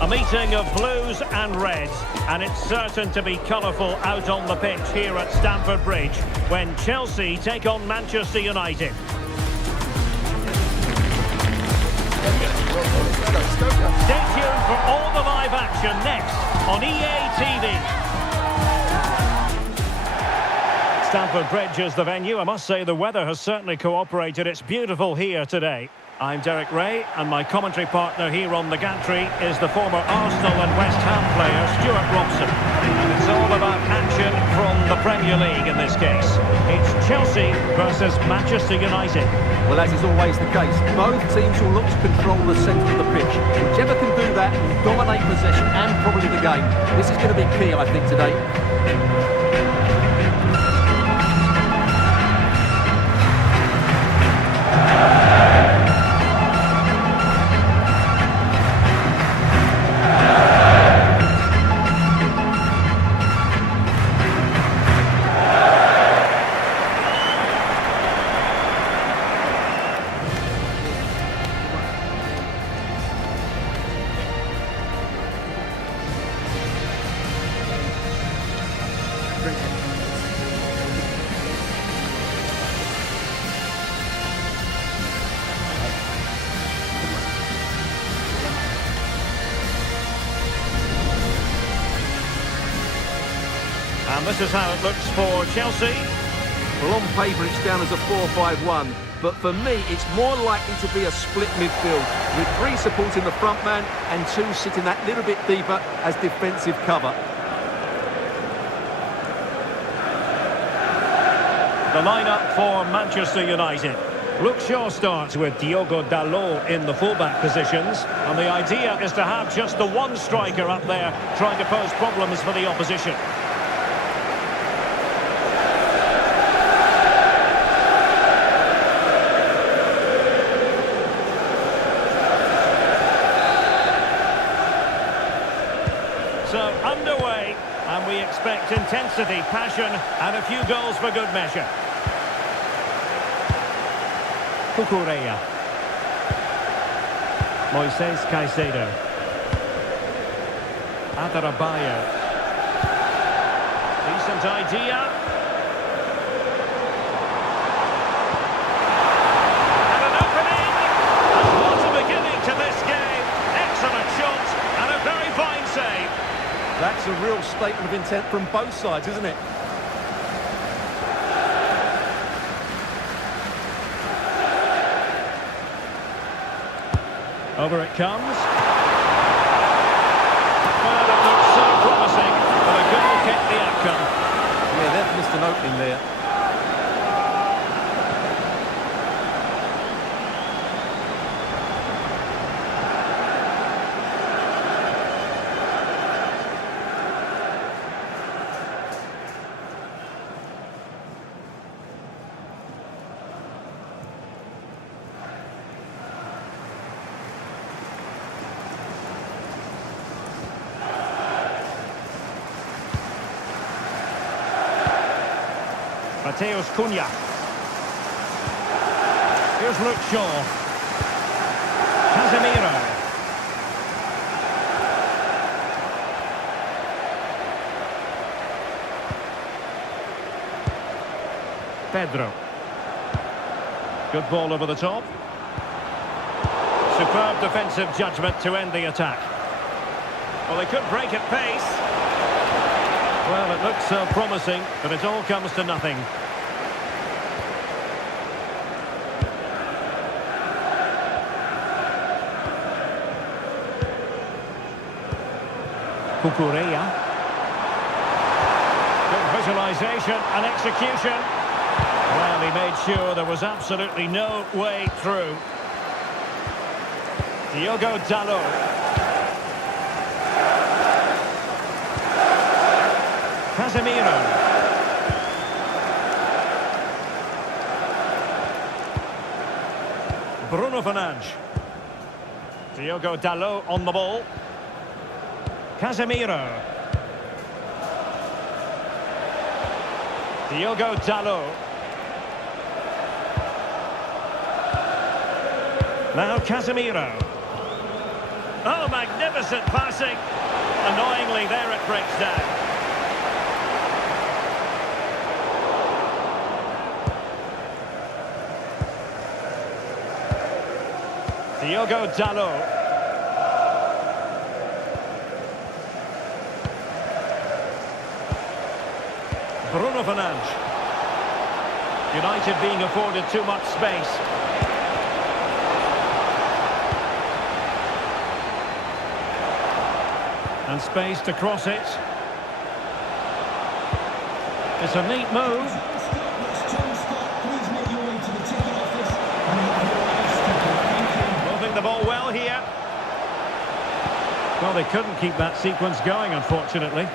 A meeting of blues and reds, and it's certain to be colourful out on the pitch here at Stamford Bridge when Chelsea take on Manchester United. Stay tuned for all the live action next on EA TV. Stamford Bridge is the venue. I must say the weather has certainly cooperated. It's beautiful here today. I'm Derek Ray, and my commentary partner here on the gantry is the former Arsenal and West Ham player Stuart Robson. And it's all about action from the Premier League in this case. It's Chelsea versus Manchester United. Well, as is always the case, both teams will look to control the centre of the pitch. Whichever can do that will dominate possession and probably the game. This is going to be key, I think, today. And this is how it looks for Chelsea. Well, on paper it's down as a 4-5-1, but for me it's more likely to be a split midfield, with 3 supporting the front man and 2 sitting that little bit deeper as defensive cover. The lineup for Manchester United. Luke Shaw starts with Diogo Dalot in the fullback positions, and the idea is to have just the one striker up there trying to pose problems for the opposition. So underway, and we expect intensity, passion, and a few goals for good measure. Cucurella. Moises Caicedo. Adarabioyo. Decent idea. And an opening. And what a beginning to this game. Excellent shot and a very fine save. That's a real statement of intent from both sides, isn't it? Over it comes. Well, it looks so promising, but a goal kept the outcome. Yeah, they've missed an opening there. Mateus Cunha. Here's Luke Shaw. Casemiro. Pedro. Good ball over the top. Superb defensive judgment to end the attack. Well, they could break at pace. Well, it looks so promising, but it all comes to nothing. Cucurella. Good visualisation and execution. Well, he made sure there was absolutely no way through. Diogo Dalot. Casemiro. Bruno Fernandes. Diogo Dalot on the ball. Casemiro. Diogo Dalot. Now Casemiro. Oh, magnificent passing. Annoyingly, there it breaks down. Diogo Dalot. Bruno Fernandes. United being afforded too much space. And space to cross it. It's a neat move. Moving the ball well here. Well, they couldn't keep that sequence going, unfortunately.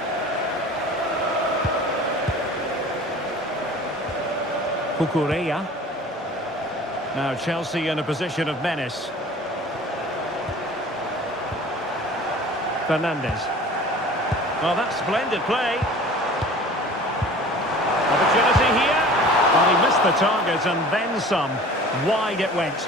Cucurella. Now Chelsea in a position of menace. Fernandes. Well, that's splendid play. Opportunity here. Well, he missed the target and then some. Wide it went.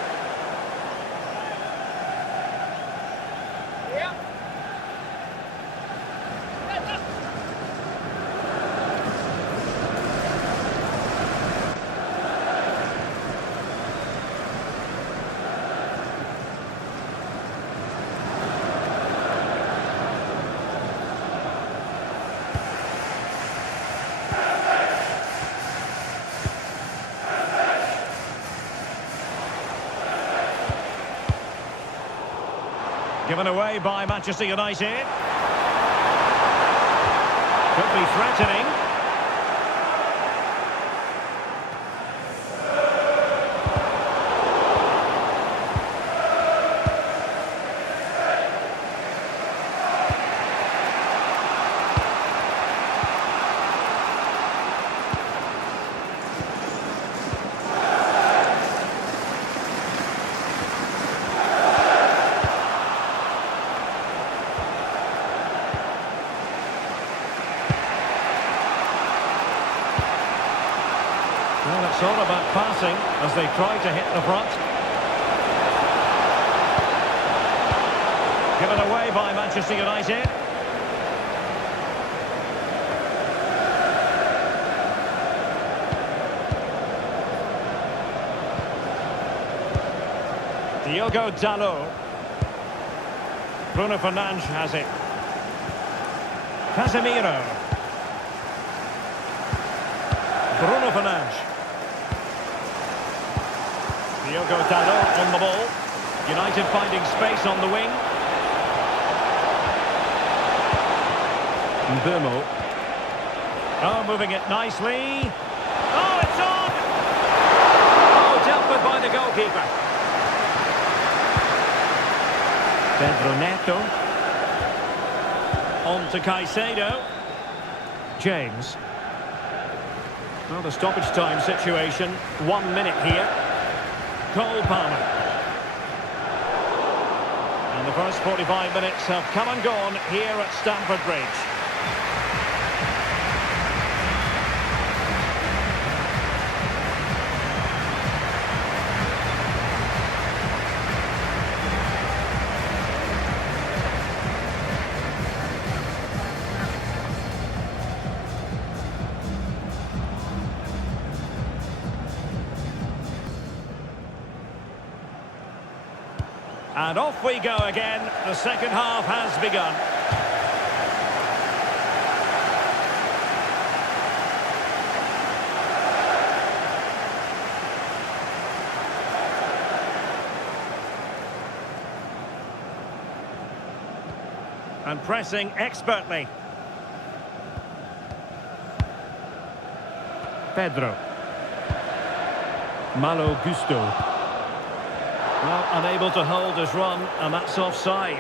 Given away by Manchester United. Could be threatening. Well, it's all about passing as they try to hit the front. Given away by Manchester United. Diogo Dalot. Bruno Fernandes has it. Casemiro. Bruno Fernandes. Diogo Dalot on the ball. United finding space on the wing. Mbeumo. Oh, moving it nicely. Oh, it's on! Oh, dealt with by the goalkeeper. Pedro Neto. On to Caicedo. James. Well, the stoppage time situation. 1 minute here. Cole Palmer. And the first 45 minutes have come and gone here at Stamford Bridge. And off we go again. The second half has begun. And pressing expertly. Pedro. Malo Gusto. Well, unable to hold his run, and that's offside.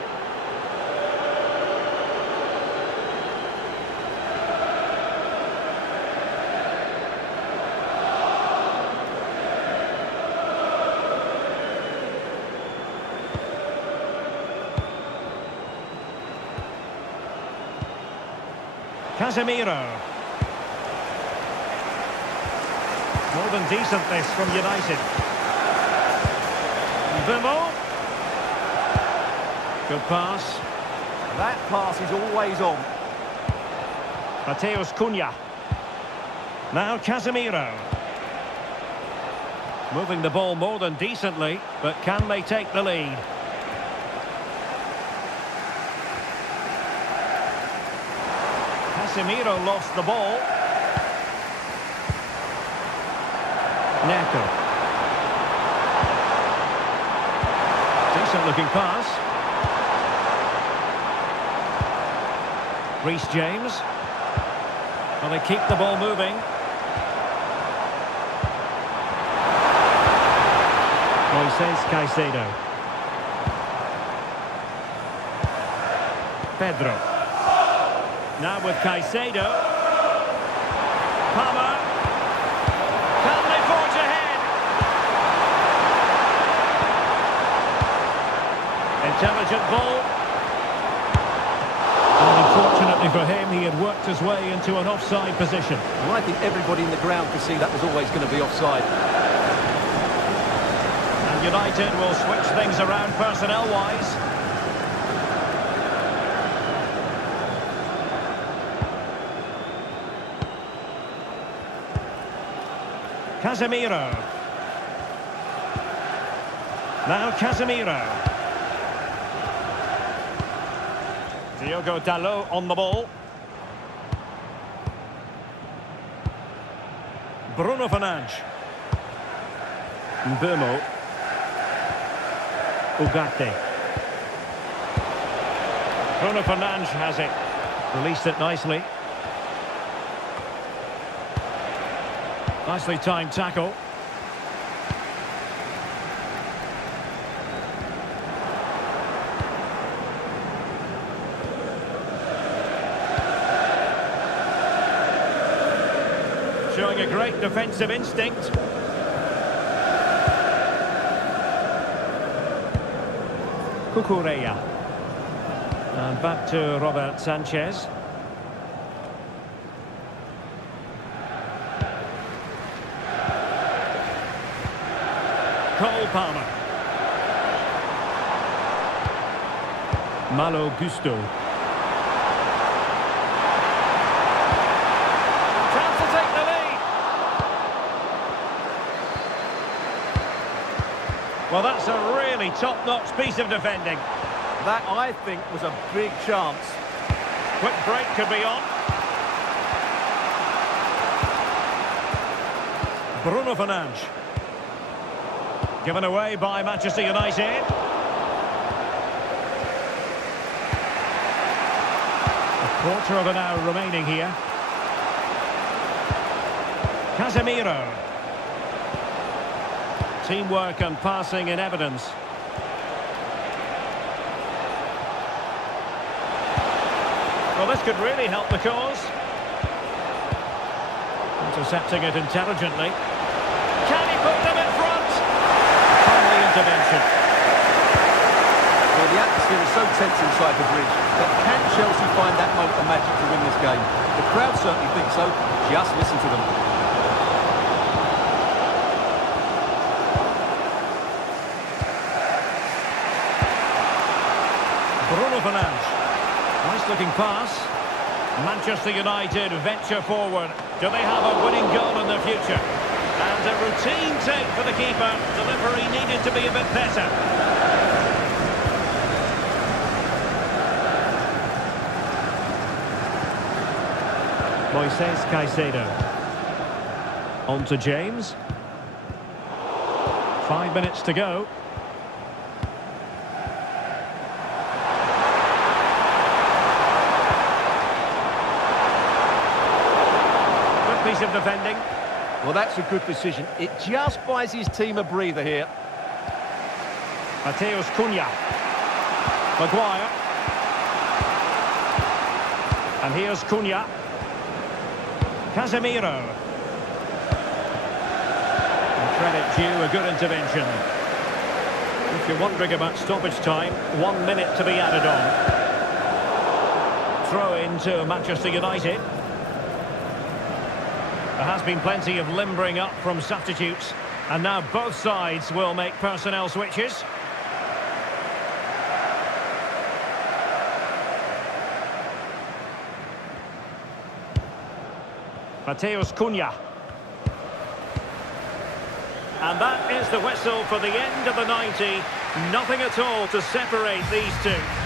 Casemiro. More than decent this from United. Mbeumo. Good pass. That pass is always on. Mateus Cunha. Now Casemiro. Moving the ball more than decently, but can they take the lead? Casemiro lost the ball. Neto. Decent looking pass. Reece James. Well, they keep the ball moving. Moises Caicedo. Pedro. Now with Caicedo. Palmer. Can they forge ahead? Intelligent ball. And unfortunately for him, he had worked his way into an offside position. And I think everybody in the ground could see that was always going to be offside. And United will switch things around personnel-wise. Casemiro. Now Casemiro. Diogo Dalot on the ball. Bruno Fernandes. Mbeumo. Ugarte. Bruno Fernandes has it. Released it nicely. Nicely timed tackle. Showing a great defensive instinct. Cucurella. And back to Robert Sanchez. Cole Palmer. Malo Gusto. Chance to take the lead. Well, that's a really top-notch piece of defending. That, I think, was a big chance. Quick break could be on. Bruno Fernandes. Given away by Manchester United. A quarter of an hour remaining here. Casemiro. Teamwork and passing in evidence. Well, this could really help the cause. Intercepting it intelligently. Can he put them in front? Timely intervention. Well, the atmosphere is so tense inside the bridge, but can Chelsea find that moment of magic to win this game? The crowd certainly think so. Just listen to them. Bruno Fernandes. Nice looking pass. Manchester United venture forward. Do they have a winning goal in the future? And a routine take for the keeper. Delivery needed to be a bit better. Moises Caicedo. On to James. 5 minutes to go. Piece of defending. Well, that's a good decision. It just buys his team a breather here. Mateus Cunha. Maguire. And here's Cunha. Casemiro. And credit due, a good intervention. If you're wondering about stoppage time, 1 minute to be added on. Throw in to Manchester United. There has been plenty of limbering up from substitutes, and now both sides will make personnel switches. Mateus Cunha. And that is the whistle for the end of the 90. Nothing at all to separate these two.